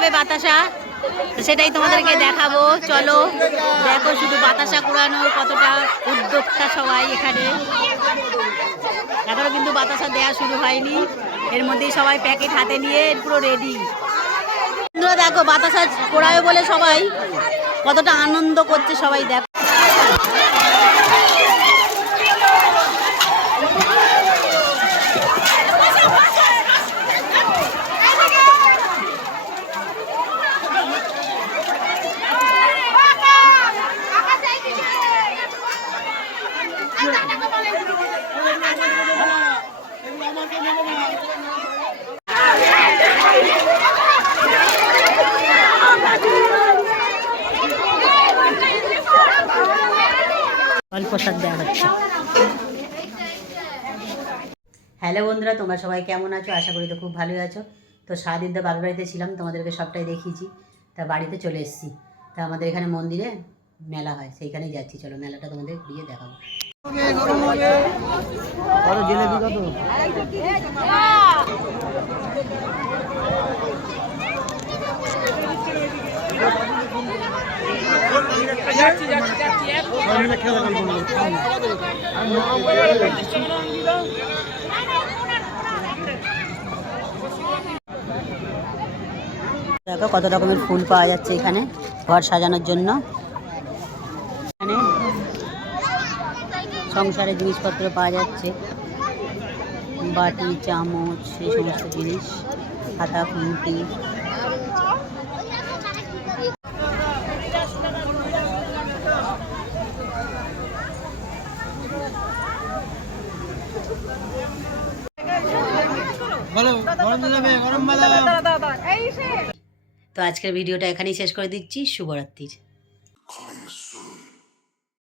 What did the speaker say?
হবে বাতাসা, সেটাই তোমাদেরকে দেখাবো। চলো দেখো শুধু বাতাসা কুড়ানোর কতটা উদ্যোক্তা সবাই এখানে। এখনো কিন্তু বাতাসা দেওয়া শুরু হয়নি, এর মধ্যেই সবাই প্যাকেট হাতে নিয়ে পুরো রেডি। দেখো বাতাসা কোড়াবে বলে সবাই কতটা আনন্দ করছে সবাই। দেখো প্রসাদ দেওয়া হচ্ছে। হ্যালো বন্ধুরা, তোমরা সবাই কেমন আছো? আশা করি তো খুব ভালোই আছো। তো সারাদিন তো বাবার বাড়িতে ছিলাম, তোমাদেরকে সবটাই দেখিয়েছি। তা বাড়িতে চলে এসেছি। তা আমাদের এখানে মন্দিরে মেলা হয়, সেইখানেই যাচ্ছি। চলো মেলাটা তোমাদের ঘুরিয়ে দেখাবো। দেখো কত রকমের ফুল পাওয়া যাচ্ছে এখানে ঘর সাজানোর জন্য। এখানে সংসারের জিনিসপত্র পাওয়া যাচ্ছে, বাটি চামচ এই সমস্ত জিনিস, খাতা খুন্তি। তো আজকের ভিডিওটা এখানেই শেষ করে দিচ্ছি। শুভরাত্রির।